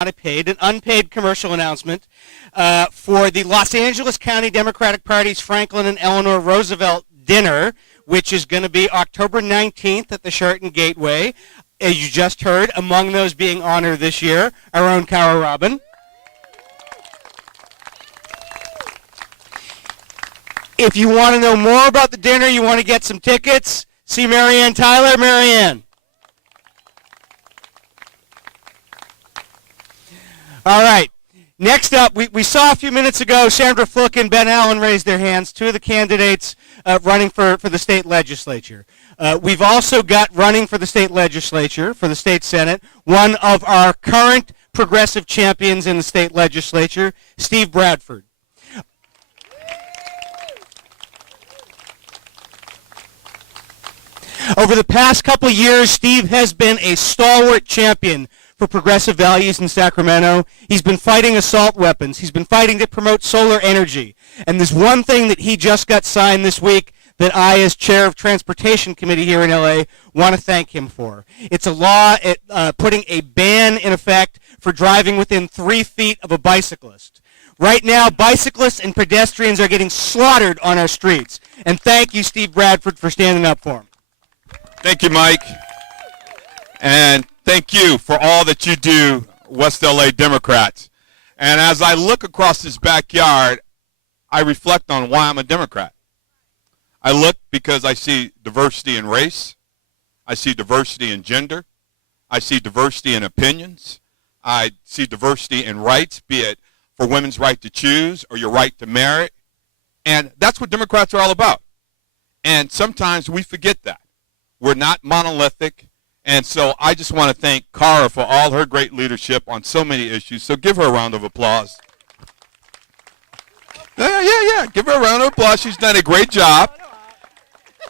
not an unpaid commercial announcement for the Los Angeles County Democratic Party's Franklin and Eleanor Roosevelt dinner, which is going to be October 19th at the Sheraton Gateway. As you just heard, among those being honored this year, our own Cara Robin. If you want to know more about the dinner, you want to get some tickets, see Marianne Tyler. Marianne. All right. Next up, we saw a few minutes ago Sandra Fluke and Ben Allen raise their hands, two of the candidates running for the state legislature. We've also got running for the state legislature, for the state senate, one of our current progressive champions in the state legislature, Steve Bradford. Over the past couple of years, Steve has been a stalwart champion for progressive values in Sacramento. He's been fighting assault weapons. He's been fighting to promote solar energy. And there's one thing that he just got signed this week that I, as chair of Transportation Committee here in LA, want to thank him for. It's a law putting a ban in effect for driving within 3 feet of a bicyclist. Right now, bicyclists and pedestrians are getting slaughtered on our streets. And thank you, Steve Bradford, for standing up for him. Thank you, Mike. And thank you for all that you do, West LA Democrats. And as I look across this backyard, I reflect on why I'm a Democrat. I look because I see diversity in race. I see diversity in gender. I see diversity in opinions. I see diversity in rights, be it for women's right to choose or your right to marry. And that's what Democrats are all about. And sometimes we forget that. We're not monolithic. And so I just want to thank Cara for all her great leadership on so many issues. So give her a round of applause. Yeah. Give her a round of applause. She's done a great job.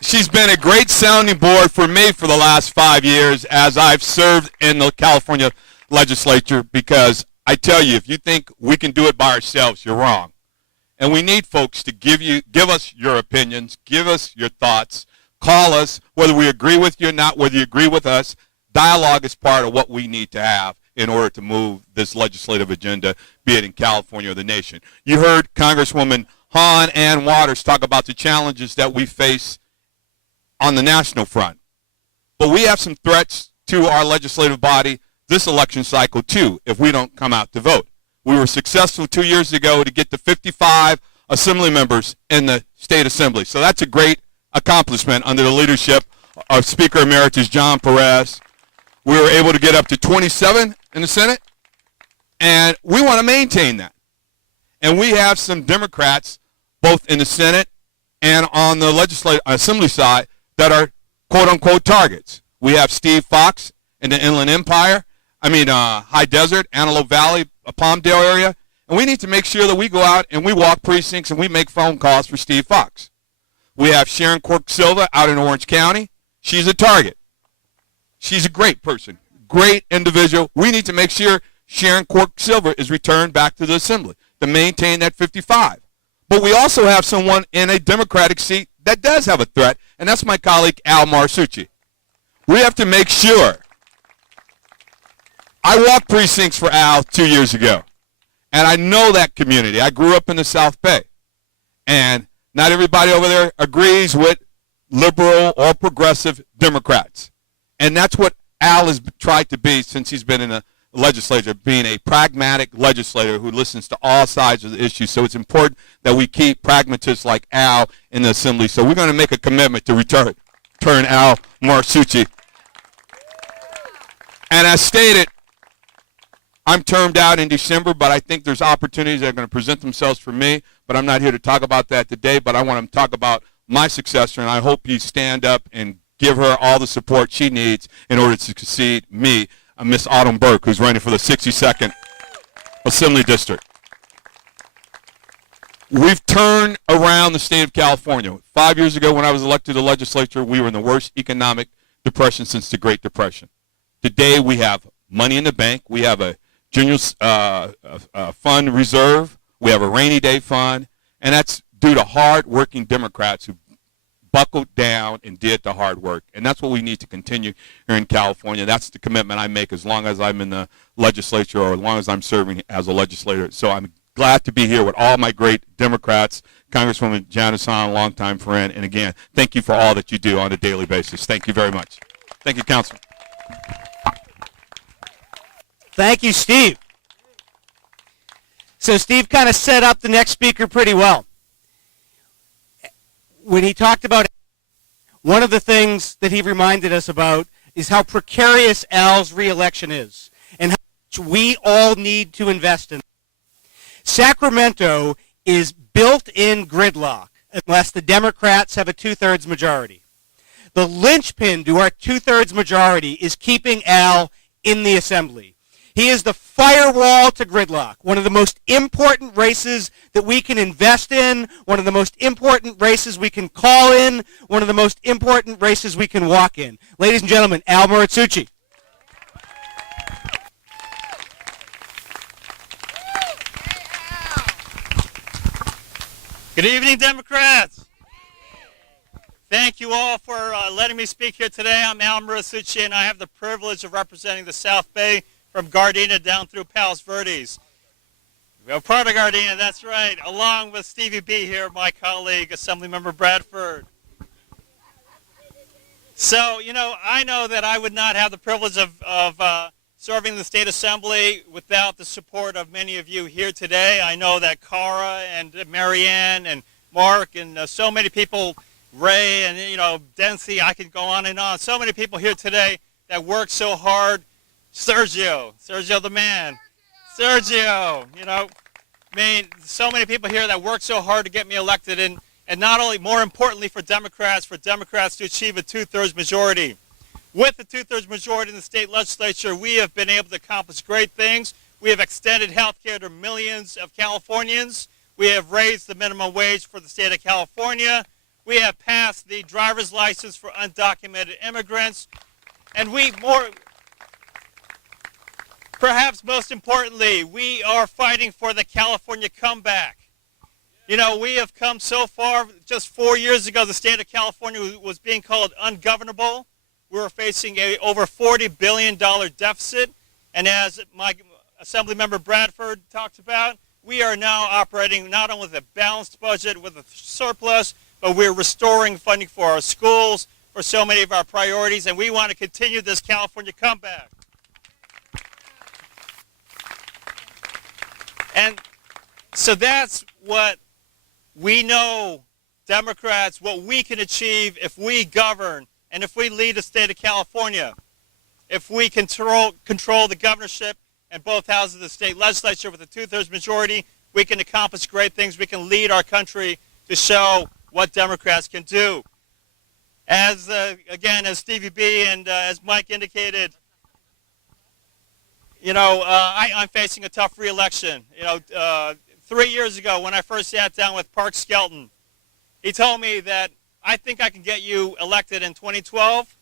She's been a great sounding board for me for the last 5 years as I've served in the California legislature, because I tell you, if you think we can do it by ourselves, you're wrong. And we need folks to give us your opinions, give us your thoughts. Call us, whether we agree with you or not, whether you agree with us. Dialogue is part of what we need to have in order to move this legislative agenda, be it in California or the nation. You heard Congresswoman Han Ann Waters talk about the challenges that we face on the national front. But we have some threats to our legislative body this election cycle, too, if we don't come out to vote. We were successful 2 years ago to get to 55 assembly members in the state assembly. So that's a great accomplishment under the leadership of Speaker Emeritus John Perez. We were able to get up to 27 in the Senate, and we want to maintain that. And we have some Democrats, both in the Senate and on the assembly side, that are quote-unquote targets. We have Steve Fox in the Inland Empire, High Desert, Antelope Valley, Palmdale area, and we need to make sure that we go out and we walk precincts and we make phone calls for Steve Fox. We have Sharon Quirk Silva out in Orange County. She's a target. She's a great person, great individual. We need to make sure Sharon Quirk Silva is returned back to the assembly to maintain that 55. But we also have someone in a Democratic seat that does have a threat, and that's my colleague Al Marsucci. We have to make sure. I walked precincts for Al 2 years ago, and I know that community. I grew up in the South Bay, and not everybody over there agrees with liberal or progressive Democrats. And that's what Al has tried to be since he's been in the legislature, being a pragmatic legislator who listens to all sides of the issue. So it's important that we keep pragmatists like Al in the assembly. So we're going to make a commitment to return Al Marsucci. And as stated, I'm termed out in December, but I think there's opportunities that are going to present themselves for me. But I'm not here to talk about that today, but I want to talk about my successor, and I hope you stand up and give her all the support she needs in order to succeed me, Miss Autumn Burke, who's running for the 62nd Assembly District. We've turned around the state of California. 5 years ago when I was elected to the legislature, we were in the worst economic depression since the Great Depression. Today we have money in the bank. We have a junior fund reserve. We have a rainy day fund, and that's due to hard-working Democrats who buckled down and did the hard work. And that's what we need to continue here in California. That's the commitment I make as long as I'm in the legislature or as long as I'm serving as a legislator. So I'm glad to be here with all my great Democrats, Congresswoman Janice Hahn, longtime friend. And again, thank you for all that you do on a daily basis. Thank you very much. Thank you, Councilman. Thank you, Steve. So Steve kind of set up the next speaker pretty well. When he talked about one of the things that he reminded us about is how precarious Al's reelection is and how much we all need to invest in. Sacramento is built-in gridlock unless the Democrats have a two-thirds majority. The linchpin to our two-thirds majority is keeping Al in the assembly. He is the firewall to gridlock, one of the most important races that we can invest in, one of the most important races we can call in, one of the most important races we can walk in. Ladies and gentlemen, Al Muratsuchi. Good evening, Democrats. Thank you all for letting me speak here today. I'm Al Muratsuchi, and I have the privilege of representing the South Bay from Gardena down through Palos Verdes. We're part of Gardena, that's right, along with Stevie B here, my colleague, Assemblymember Bradford. So, I know that I would not have the privilege of serving in the State Assembly without the support of many of you here today. I know that Cara and Marianne and Mark and so many people, Ray and, Dempsey, I could go on and on. So many people here today that work so hard. Sergio the man. Sergio, so many people here that work so hard to get me elected, and not only, more importantly for Democrats to achieve a two-thirds majority. With the two-thirds majority in the state legislature, we have been able to accomplish great things. We have extended health care to millions of Californians. We have raised the minimum wage for the state of California. We have passed the driver's license for undocumented immigrants. And perhaps most importantly, we are fighting for the California comeback. We have come so far. Just 4 years ago, the state of California was being called ungovernable. We were facing a over $40 billion deficit. And as my Assemblymember Bradford talked about, we are now operating not only with a balanced budget, with a surplus, but we're restoring funding for our schools, for so many of our priorities, and we want to continue this California comeback. And so that's what we know, Democrats, what we can achieve if we govern and if we lead the state of California. If we control the governorship and both houses of the state legislature with a two-thirds majority, we can accomplish great things. We can lead our country to show what Democrats can do. As Stevie B and as Mike indicated, I'm facing a tough re-election. 3 years ago when I first sat down with Park Skelton, he told me that I think I can get you elected in 2012,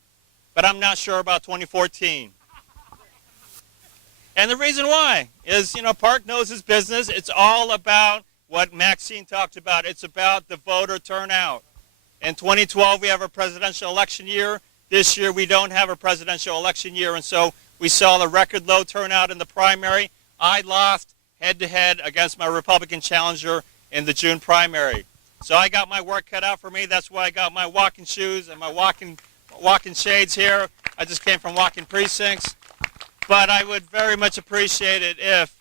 but I'm not sure about 2014. And the reason why is, Park knows his business. It's all about what Maxine talked about. It's about the voter turnout. In 2012, we have a presidential election year. This year, we don't have a presidential election year, and so we saw the record low turnout in the primary. I lost head-to-head against my Republican challenger in the June primary. So I got my work cut out for me. That's why I got my walking shoes and my walking shades here. I just came from walking precincts. But I would very much appreciate it if,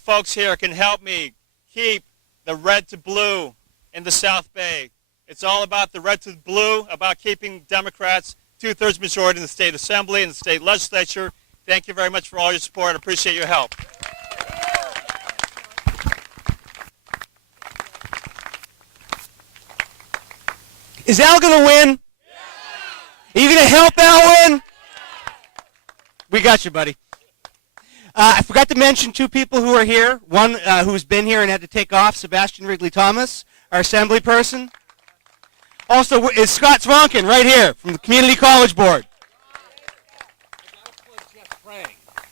folks here can help me keep the red to blue in the South Bay. It's all about the red to blue, about keeping Democrats two-thirds majority in the state assembly and the state legislature. Thank you very much for all your support. I appreciate your help. Is Al going to win? Are you going to help Al win? We got you, buddy. I forgot to mention two people who are here. One who's been here and had to take off, Sebastian Wrigley-Thomas, our assembly person. Also is Scott Svonkin right here from the Community College Board.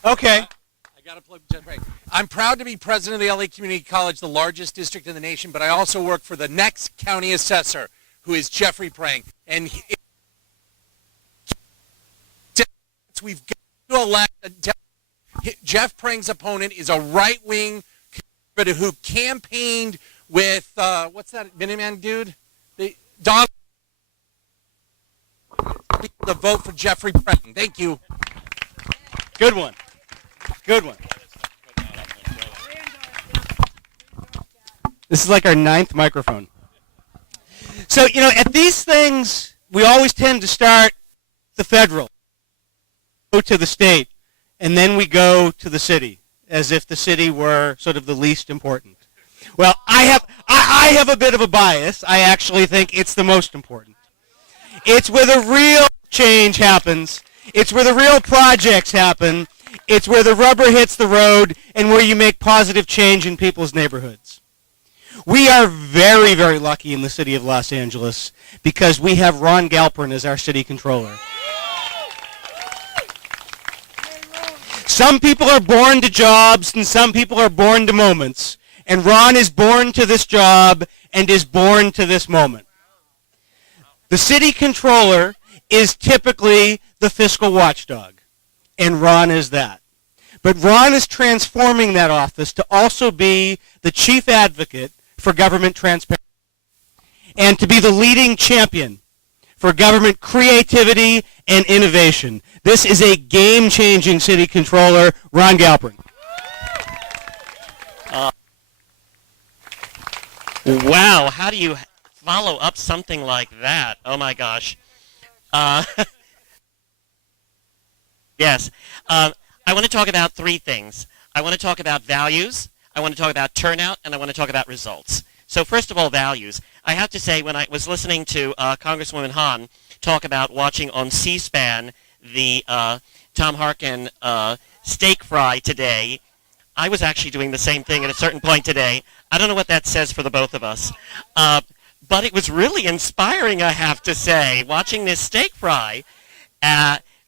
Okay. I got to plug Jeff Frank. I'm proud to be president of the LA Community College, the largest district in the nation, but I also work for the next county assessor who is Jeffrey Prang. And we've got to elect Jeff Prang's opponent is a right-wing conservative who campaigned with what's that Miniman dude? Donald. The vote for Jeffrey Prang. Thank you. Good one. Good one. This is like our 9th microphone. So, at these things, we always tend to start the federal, go to the state, and then we go to the city, as if the city were sort of the least important. Well, I have a bit of a bias. I actually think it's the most important. It's where the real change happens. It's where the real projects happen. It's where the rubber hits the road and where you make positive change in people's neighborhoods. We are very, very lucky in the city of Los Angeles because we have Ron Galperin as our city controller. Some people are born to jobs and some people are born to moments. And Ron is born to this job and is born to this moment. The city controller is typically the fiscal watchdog, and Ron is that. But Ron is transforming that office to also be the chief advocate for government transparency and to be the leading champion for government creativity and innovation. This is a game-changing city controller, Ron Galperin. Wow, how do you follow up something like that? Oh my gosh. Yes. I want to talk about 3 things. I want to talk about values, I want to talk about turnout, and I want to talk about results. So first of all, values. I have to say, when I was listening to Congresswoman Hahn talk about watching on C-SPAN the Tom Harkin steak fry today, I was actually doing the same thing at a certain point today. I don't know what that says for the both of us. But it was really inspiring, I have to say, watching this steak fry,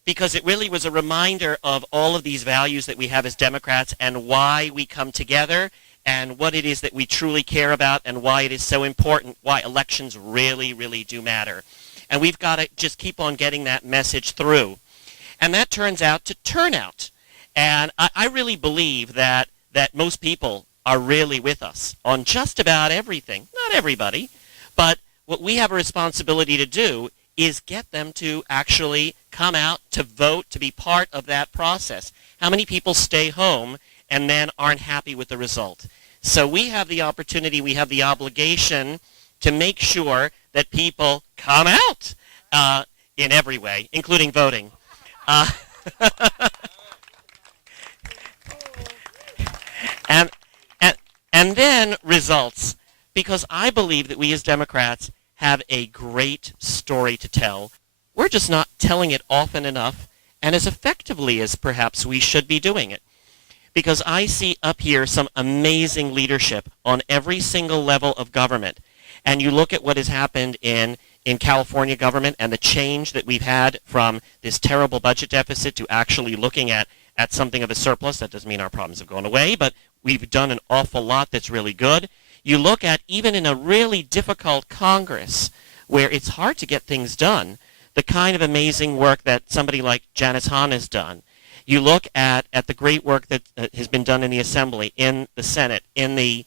because it really was a reminder of all of these values that we have as Democrats and why we come together and what it is that we truly care about and why it is so important, why elections really, really do matter. And we've got to just keep on getting that message through. And that turns out to turnout. And I really believe that most people are really with us on just about everything. Not everybody, but what we have a responsibility to do is get them to actually come out to vote, to be part of that process. How many people stay home and then aren't happy with the result? So we have the opportunity, we have the obligation to make sure that people come out in every way, including voting. And then results, because I believe that we as Democrats have a great story to tell. We're just not telling it often enough and as effectively as perhaps we should be doing it. Because I see up here some amazing leadership on every single level of government. And you look at what has happened in California government and the change that we've had from this terrible budget deficit to actually looking at something of a surplus. That doesn't mean our problems have gone away, but we've done an awful lot that's really good. You look at, even in a really difficult Congress where it's hard to get things done, the kind of amazing work that somebody like Janice Hahn has done. You look at the great work that has been done in the Assembly, in the Senate, in the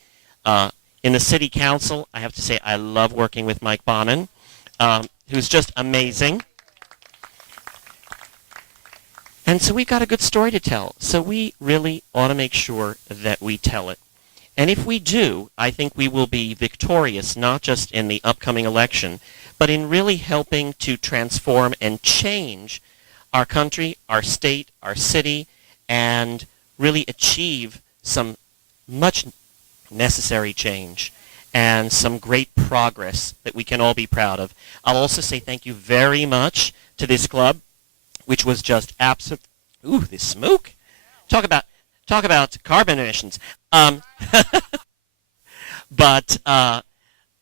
City Council. I have to say I love working with Mike Bonin, who's just amazing. And so we've got a good story to tell. So we really ought to make sure that we tell it. And if we do, I think we will be victorious, not just in the upcoming election, but in really helping to transform and change our country, our state, our city, and really achieve some much necessary change and some great progress that we can all be proud of. I'll also say thank you very much to this club, which was just absolute. Ooh, this smoke! Talk about carbon emissions. But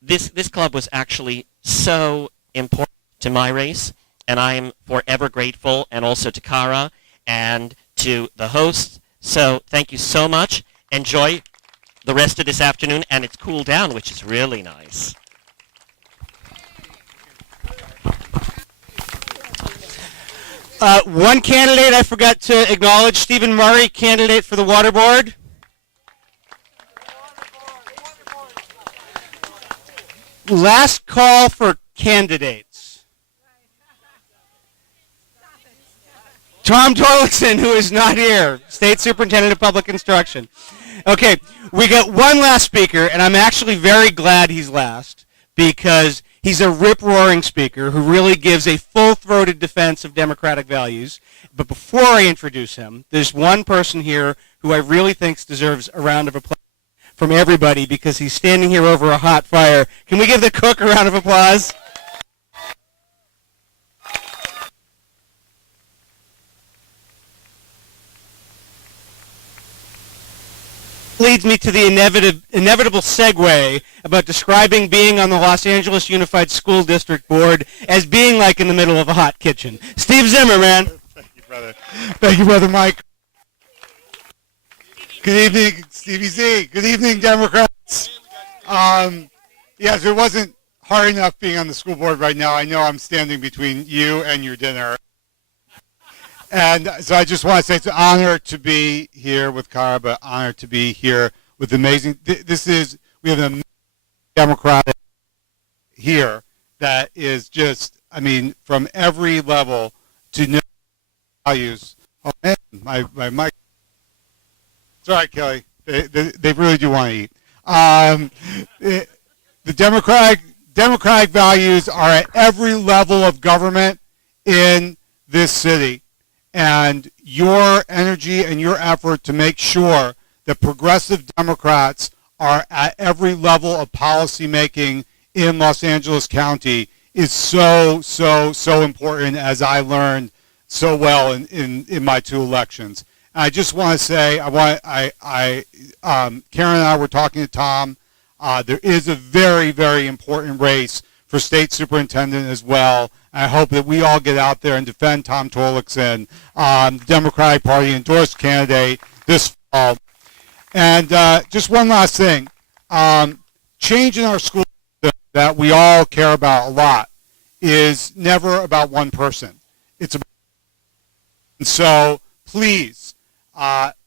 this club was actually so important to my race, and I am forever grateful, and also to Kara and to the hosts. So thank you so much. Enjoy the rest of this afternoon, and it's cooled down, which is really nice. One candidate I forgot to acknowledge, Stephen Murray, candidate for the Water Board. Last call for candidates. Tom Torlakson, who is not here, State Superintendent of Public Instruction. Okay, we got one last speaker, and I'm actually very glad he's last because he's a rip-roaring speaker who really gives a full-throated defense of democratic values. But before I introduce him, there's one person here who I really think deserves a round of applause from everybody because he's standing here over a hot fire. Can we give the cook a round of applause? Leads me to the inevitable segue about describing being on the Los Angeles Unified School District Board as being like in the middle of a hot kitchen. Steve Zimmer, man. Thank you, brother. Thank you, Brother Mike. Good evening, Stevie Z. Good evening, Democrats. Yes, it wasn't hard enough being on the school board right now. I know I'm standing between you and your dinner. And so I just want to say it's an honor to be here with Cara, but honor to be here with amazing. We have an amazing Democratic here that is just, I mean, from every level to know values. Oh man, my mic. It's all right, Kelly. They really do want to eat. The democratic values are at every level of government in this city. And your energy and your effort to make sure that progressive Democrats are at every level of policy making in Los Angeles County is so important, as I learned so well in my two elections. And I just want to say, Karen and I were talking to Tom. There is a very, very important race for state superintendent as well. I hope that we all get out there and defend Tom Torlakson, the Democratic Party endorsed candidate this fall. And just one last thing. Change in our school system that we all care about a lot is never about one person. It's about, and so please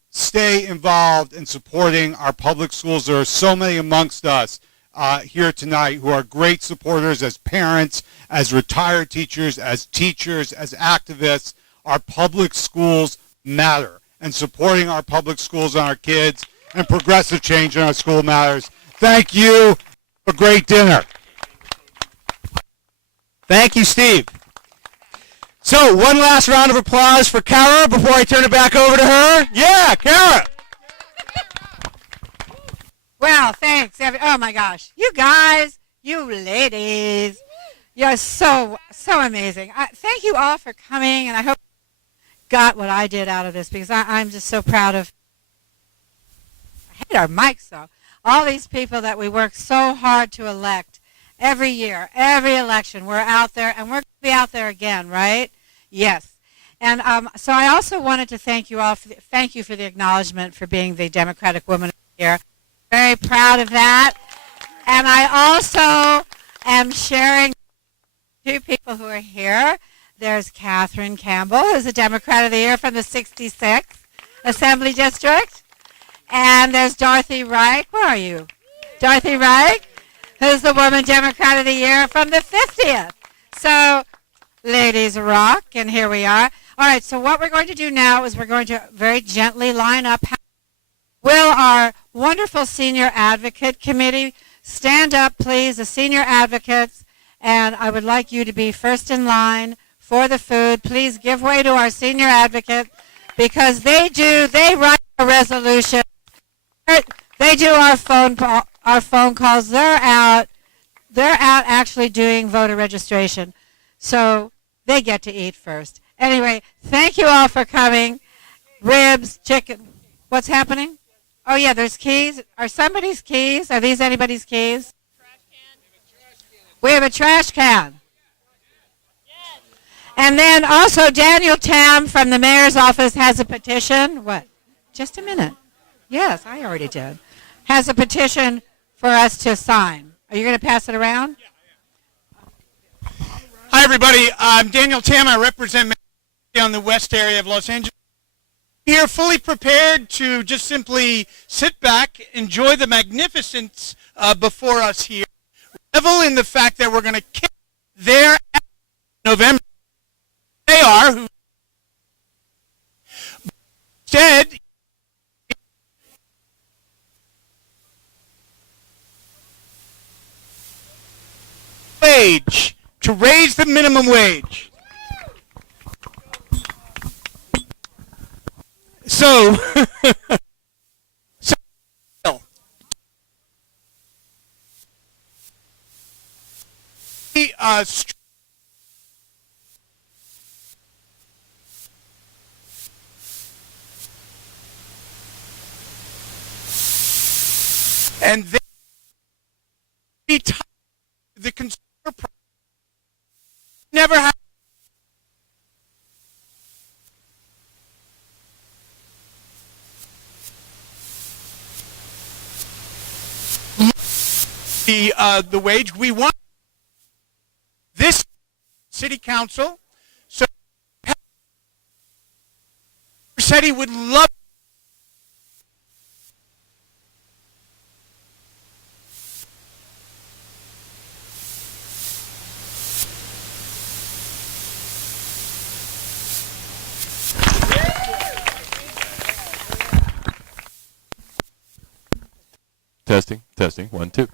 stay involved in supporting our public schools. There are so many amongst us here tonight who are great supporters as parents, as retired teachers, as activists. Our public schools matter, and supporting our public schools and our kids and progressive change in our school matters. Thank you. A great dinner. Thank you, Steve. So, one last round of applause for Cara before I turn it back over to her. Yeah, Cara. Well, thanks. Oh my gosh, you guys, you ladies, you're so amazing. Thank you all for coming, and I hope you got what I did out of this because I'm just so proud of. I hate our mics though. All these people that we work so hard to elect every year, every election, we're out there, and we're going to be out there again, right? Yes. And so I also wanted to thank you all. Thank you for the acknowledgement for being the Democratic Woman of the Year. Very proud of that. And I also am sharing two people who are here. There's Catherine Campbell, who's a Democrat of the Year from the 66th Assembly District. And there's Dorothy Reich. Where are you? Dorothy Reich, who's the Woman Democrat of the Year from the 50th. So, ladies rock, and here we are. All right, so what we're going to do now is we're going to very gently line up. Will our wonderful Senior Advocate Committee stand up, please, the senior advocates, and I would like you to be first in line for the food. Please give way to our senior advocate because they write a resolution. They do our phone calls. They're out actually doing voter registration. So they get to eat first. Anyway, thank you all for coming. Ribs, chicken. What's happening? Oh, yeah, there's keys. Are somebody's keys? Are these anybody's keys? We have a trash can. And then also Daniel Tam from the mayor's office has a petition. What? Just a minute. Yes, I already did. Has a petition for us to sign. Are you going to pass it around? Hi, everybody. I'm Daniel Tam. I represent on the west area of Los Angeles. Here, fully prepared to just simply sit back, enjoy the magnificence before us here, revel in the fact that we're going to kick there at November. They are who instead wage to raise the minimum wage. So, and then the consumer price never had. The wage we want this city council. So said he would love. Testing, testing, 1, 2.